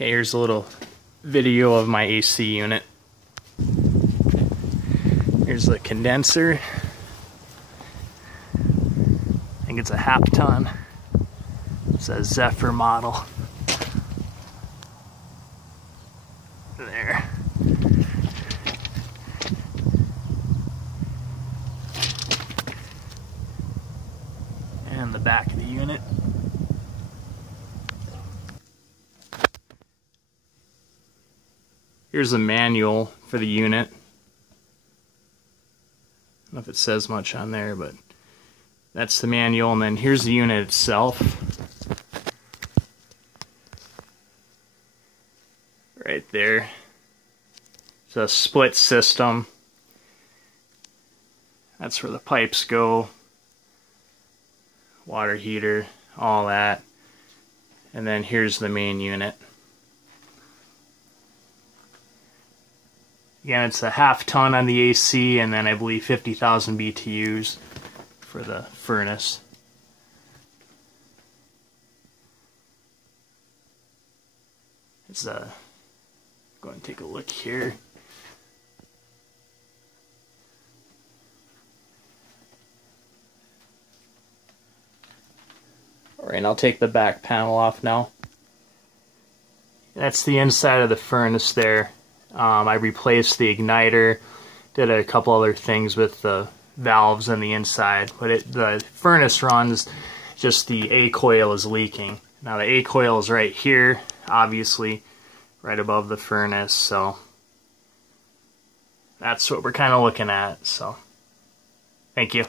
Okay, here's a little video of my AC unit. Here's the condenser. I think it's a half ton. It's a Zephyr model. There. And the back of the unit. Here's the manual for the unit. I don't know if it says much on there, but that's the manual, and then here's the unit itself. Right there. It's a split system. That's where the pipes go. Water heater, all that. And then here's the main unit. Again, it's a half ton on the AC, and then I believe 50,000 BTUs for the furnace. It's go and take a look here. Alright, I'll take the back panel off now. That's the inside of the furnace there. I replaced the igniter, did a couple other things with the valves on the inside, but the furnace runs, just the A coil is leaking. Now the A coil is right here, obviously, right above the furnace, so that's what we're kind of looking at. So, thank you.